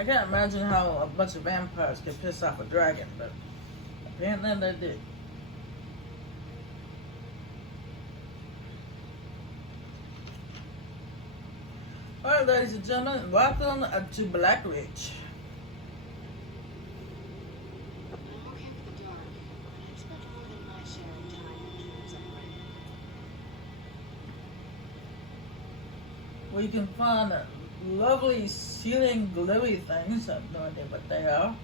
I can't imagine how a bunch of vampires could piss off a dragon, but apparently they did. Alright, ladies and gentlemen, welcome to Blackreach. Where you can find lovely ceiling glowy things. I have no idea what they are.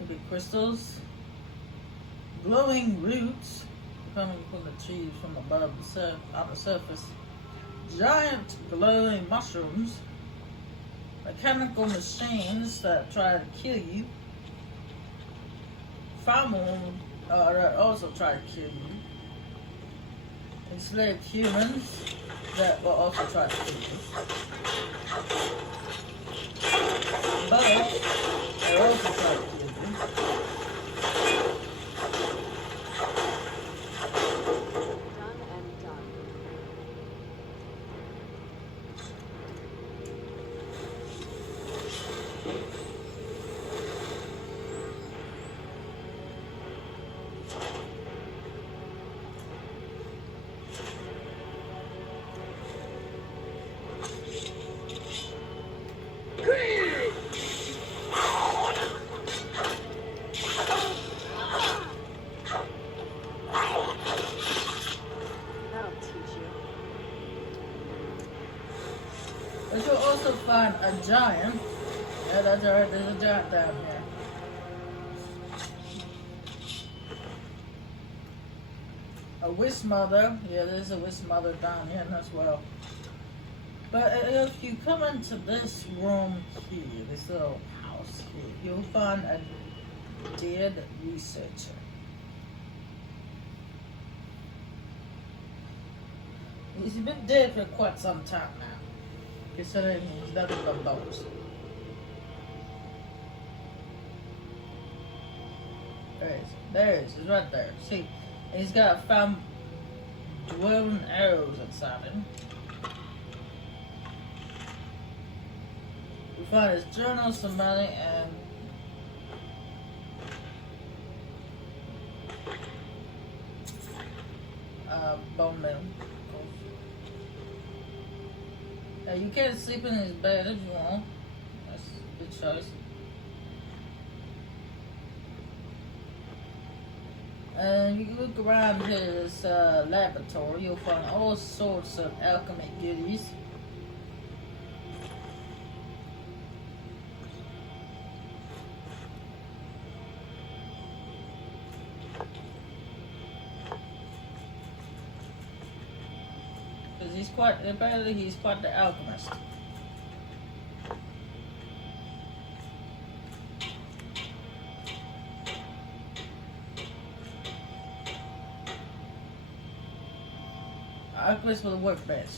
Maybe crystals. Glowing roots coming from the trees from above on the surface. Giant glowing mushrooms. Mechanical machines that try to kill you. Famine that also try to kill you. Enslaved humans that will also try to kill you. But they also try to kill you. Done and done. That'll teach you. But you'll also find a giant. Yeah, that's alright, there's a giant down here. A wish mother. Yeah, there's a wish mother down here as well. But if you come into this room here, this little house here, you'll find a dead researcher. He's been dead for quite some time now, considering he's nothing but bones. There he is, he's right there. See, he's got 5 dwelling arrows inside him. We find his journal, somebody, and bone meal. Now you can sleep in his bed if you want. That's a good choice. And you can look around his laboratory, you'll find all sorts of alchemy goodies. Because apparently he's quite the alchemist. Alchemist with a workbench.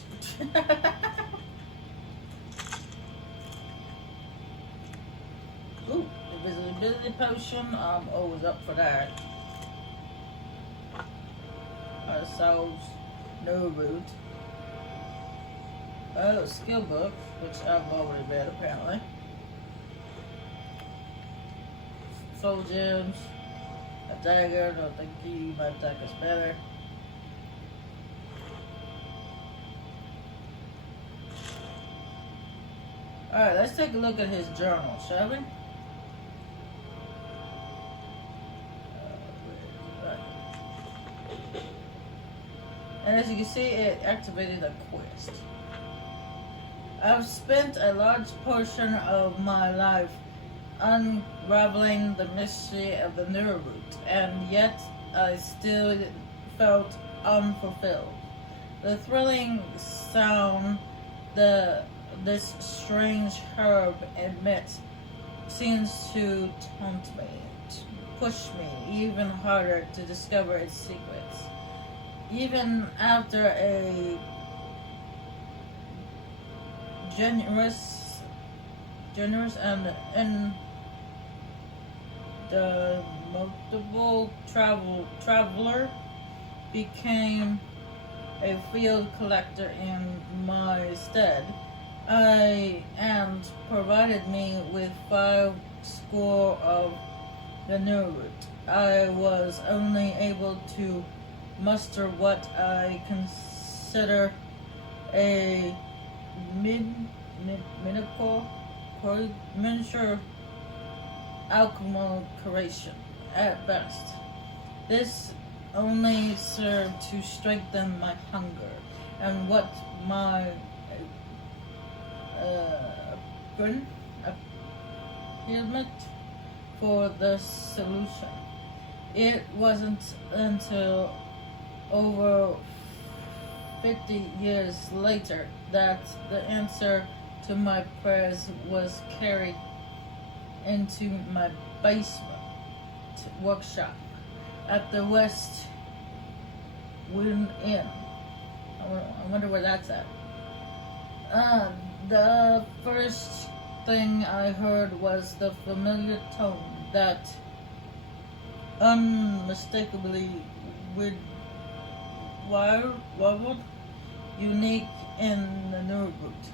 Ooh, invisibility potion, I'm always up for that. Solves no root. Oh, skill book, which I've already read apparently. Soul gems, a dagger, I think you might attack us better. Alright, let's take a look at his journal, shall we? And as you can see, it activated a quest. I've spent a large portion of my life unraveling the mystery of the Neuroroot, and yet I still felt unfulfilled. The thrilling sound this strange herb emits seems to taunt me, to push me even harder to discover its secrets. Even after a generous and the multiple traveler became a field collector in my stead, and provided me with 5 score of the new route. I was only able to muster what I consider a miniature alchemical creation at best. This only served to strengthen my hunger and what my good appearance for the solution. It wasn't until over 50 years later that the answer to my prayers was carried into my basement workshop at the West Wind Inn. I wonder where that's at. The first thing I heard was the familiar tone that unmistakably warbled, unique in the new route.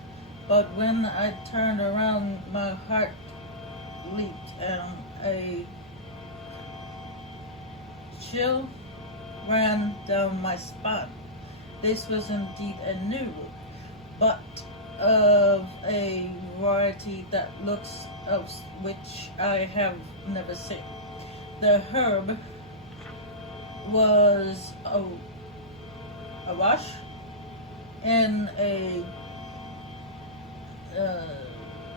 But when I turned around, my heart leaped and a chill ran down my spine. This was indeed a new route, but of a variety that looks of which I have never seen. The herb was awash in a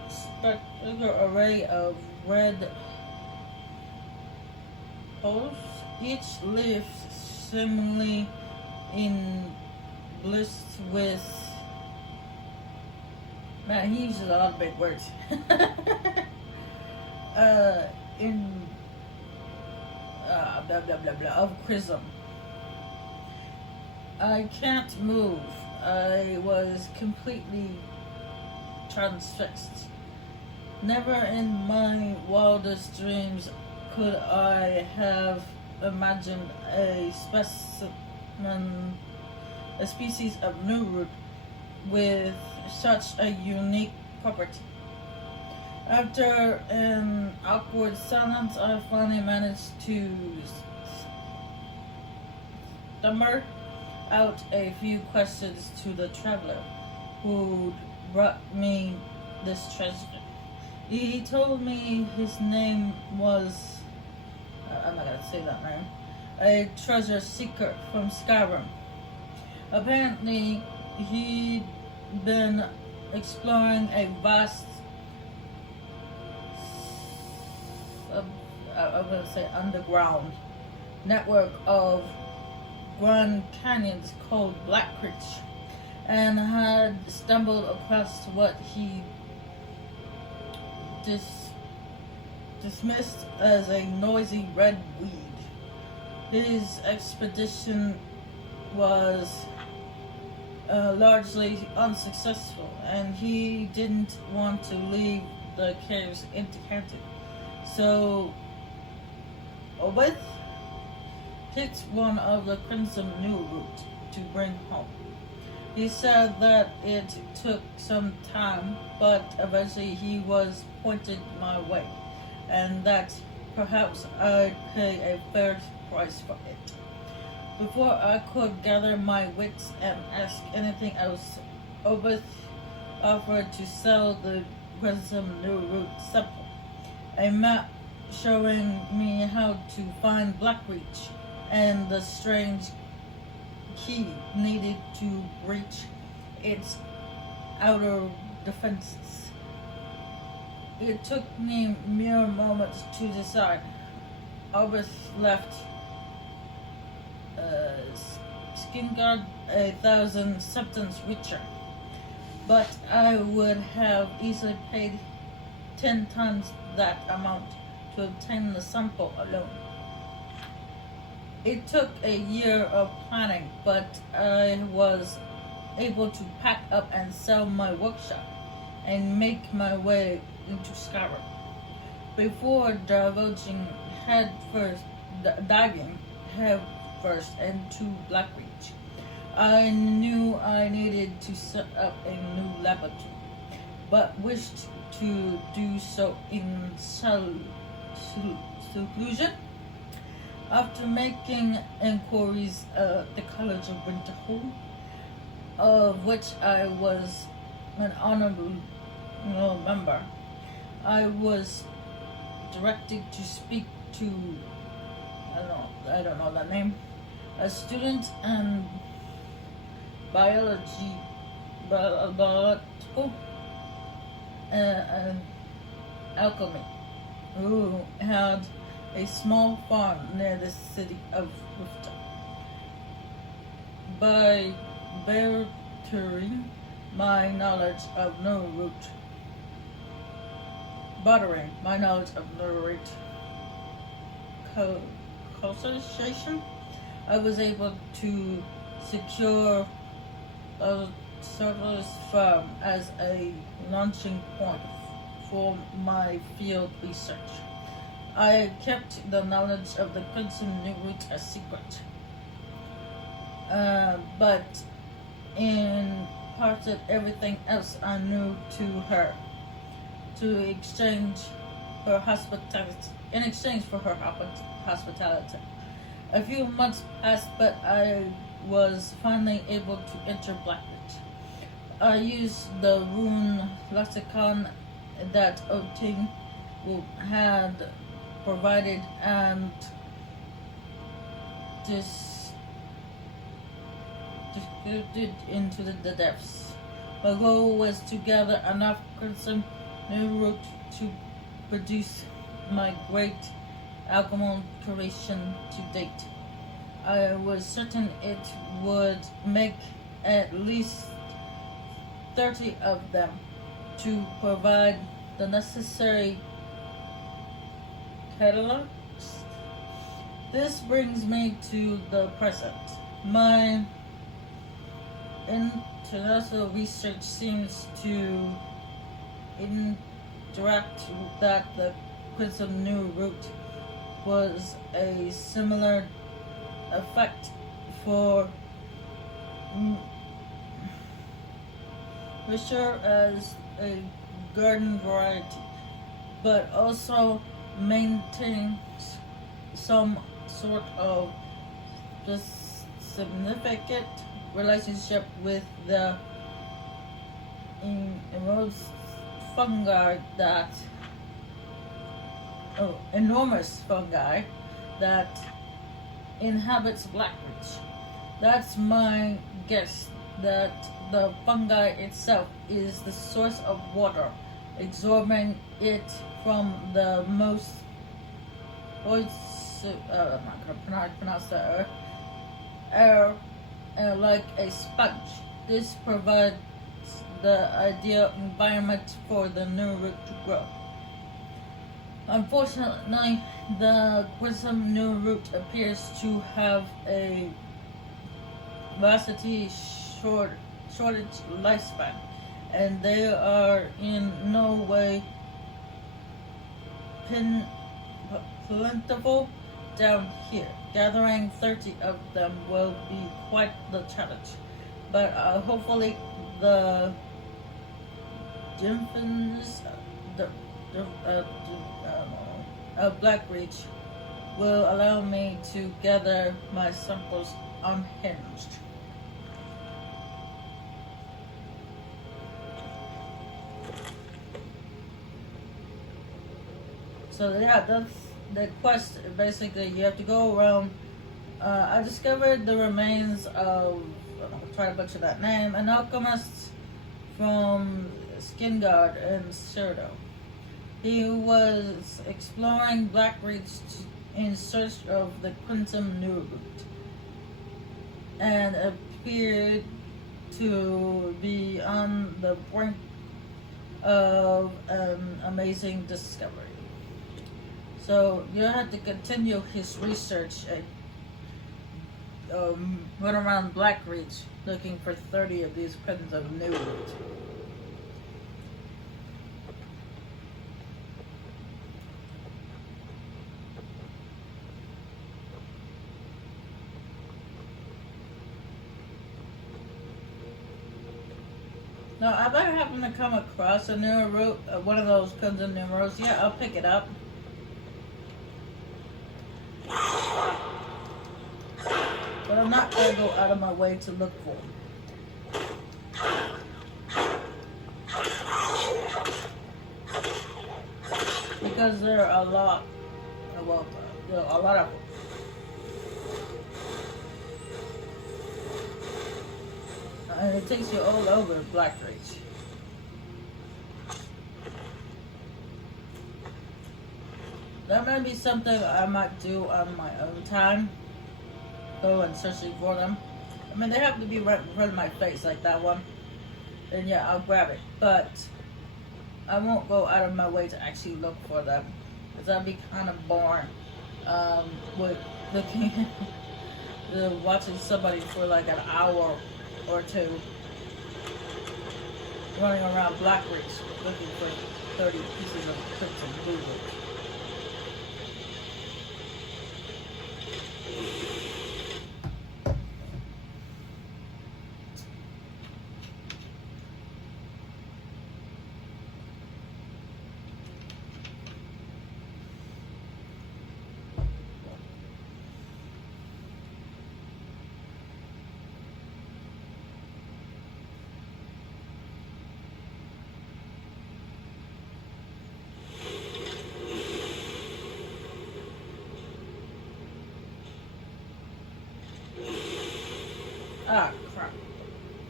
spectacular array of red holes, each leaf seemingly in bliss with. Man, he uses a lot of big words. In blah blah blah blah of chrism. I can't move. I was completely transfixed. Never in my wildest dreams could I have imagined a species of new root with such a unique property. After an awkward silence, I finally managed to stammer out a few questions to the traveler who brought me this treasure. He told me his name was, I'm not gonna say that name, a treasure seeker from Skyrim. Apparently, he'd been exploring a vast, I'm going to say underground network of Grand Canyons called Blackreach, and had stumbled across what he dismissed as a noisy red weed. His expedition was largely unsuccessful, and he didn't want to leave the caves empty-handed. So, Obeth picked one of the Crimson New Route to bring home. He said that it took some time, but eventually he was pointed my way, and that perhaps I'd pay a fair price for it. Before I could gather my wits and ask anything else, Obeth offered to sell the Crimson New Route sample, a map showing me how to find Blackreach and the strange key needed to breach its outer defenses. It took me mere moments to decide. Obeth left Skingard 1,000 substance richer, but I would have easily paid 10 times that amount to obtain the sample alone. It took a year of planning, but I was able to pack up and sell my workshop and make my way into Skyrim. Before diving headfirst into Blackreach, I knew I needed to set up a new laboratory. but wished to do so in seclusion. After making inquiries at the College of Winterhold, of which I was an honorable member, I was directed to speak to I don't know the name, a student in biological and alchemy, who had a small farm near the city of Rifta. By bartering my knowledge of Neuroot, consultation, I was able to secure a service firm as a launching point for my field research. I kept the knowledge of the Crimson Neuroot a secret, but imparted everything else I knew to her to exchange her hospitality. In exchange for her hospitality, a few months passed, but I was finally able to enter Blackreach. I used the rune lexicon that Oting had provided and distributed into the depths. My goal was to gather enough crimson Neuroot to produce my great alchemical creation to date. I was certain it would make at least 30 of them to provide the necessary catalogs. This brings me to the present. My international research seems to interact that the Crimson Neuroot was a similar effect for sure as a garden variety, but also maintains some sort of significant relationship with the enormous fungi that inhabits Blackreach. That's my guess, that the fungi itself is the source of water, absorbing it from the most I'm not going to pronounce that air like a sponge. This provides the ideal environment for the Neuroot to grow. Unfortunately, the Crimson Neuroot appears to have a velocity shortage lifespan, and they are in no way plentiful down here. Gathering 30 of them will be quite the challenge, but hopefully the Gympins of Blackreach will allow me to gather my samples unhinged. So yeah, that's the quest. Basically, you have to go around. I discovered the remains of, I'll try to butcher that name, an alchemist from Skingard and Cyrdo. He was exploring Blackreach in search of the Crimson Neuroot, and appeared to be on the brink of an amazing discovery. So you have to continue his research and run around Blackreach looking for 30 of these Crimson Neuroot. No, if I happen to come across a new route, one of those kinds of numerals, yeah, I'll pick it up. But I'm not going to go out of my way to look for them. Because there are a lot, well, a lot of them. And it takes you all over Blackreach. That might be something I might do on my own time. Go and searching for them. I mean, they have to be right in front of my face, like that one. Then yeah, I'll grab it. But I won't go out of my way to actually look for them. Because that'd be kind of boring. With looking watching somebody for like an hour or two running around Blackreach looking for 30 pieces of crypts and blue. Ah, crap.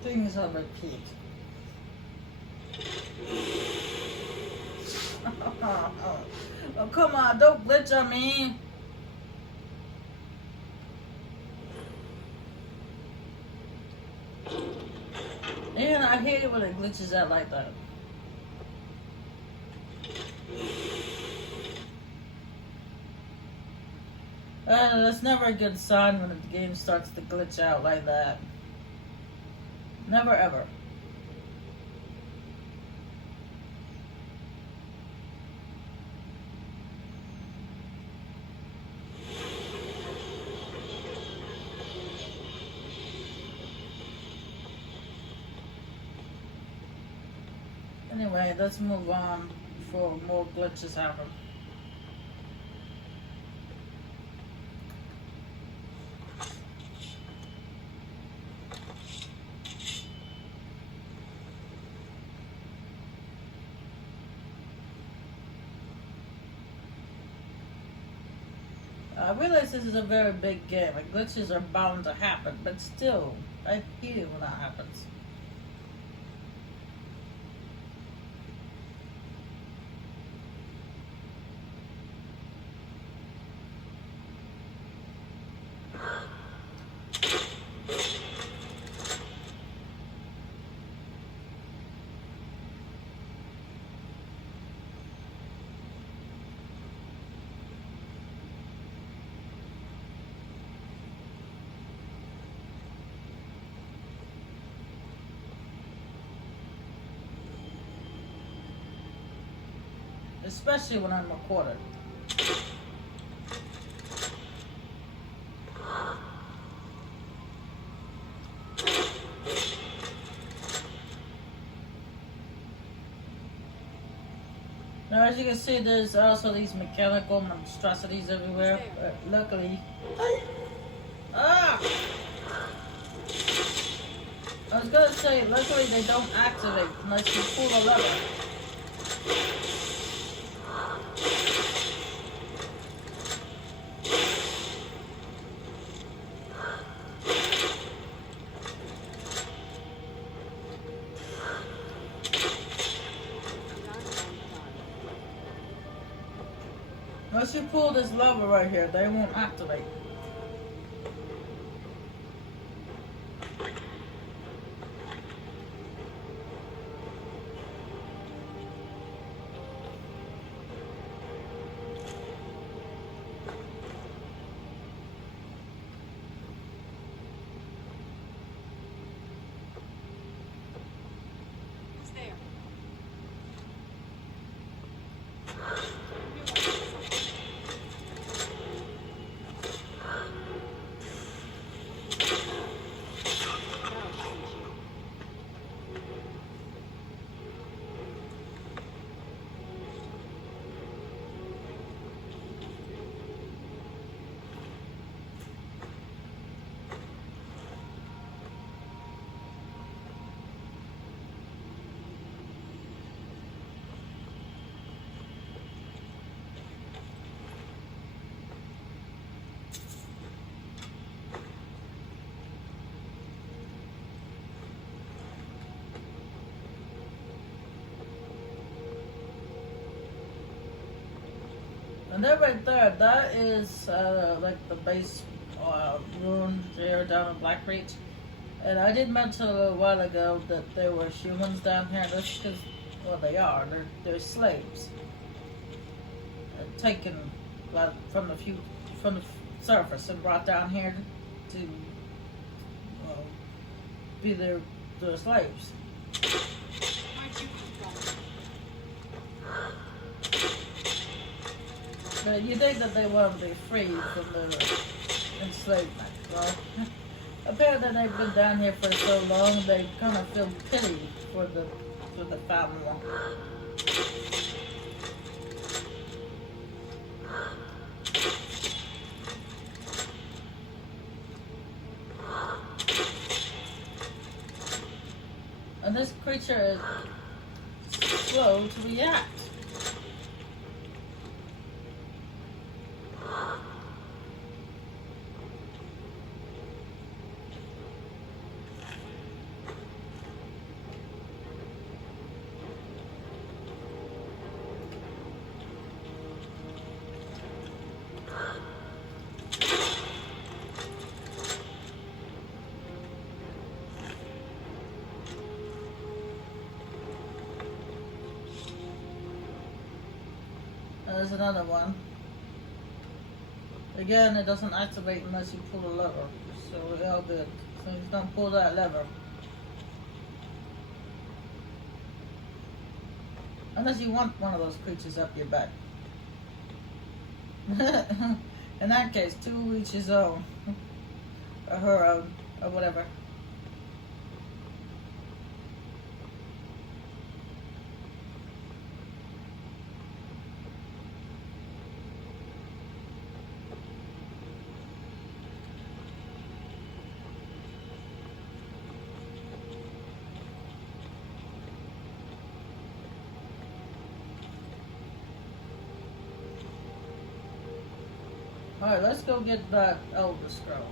Things on repeat. Oh, come on, don't glitch on me. And I hate it when it glitches out like that. That's never a good sign when the game starts to glitch out like that. Never ever. Anyway, let's move on before more glitches happen. I realize this is a very big game, and glitches are bound to happen, but still, I hate it when that happens. Especially when I'm recording. Now, as you can see, there's also these mechanical monstrosities everywhere. Luckily, I was gonna say, luckily they don't activate unless you pull a lever. Once you pull this lever right here, they won't activate. Who's there? And that right there, that is like the base ruin there down in Blackreach. And I did mention a little while ago that there were humans down here. That's because, well, they are. They're slaves, taken from the surface and brought down here to be their slaves. But you think that they want to be free from the enslavement. Well, apparently they've been down here for so long they kind of feel pity for the family. And this creature is slow to react. There's another one. Again, it doesn't activate unless you pull a lever. So we're all good. So you don't pull that lever. Unless you want one of those creatures up your back. In that case, to each his own. Or her own. Or whatever. Alright, let's go get that Elder Scroll.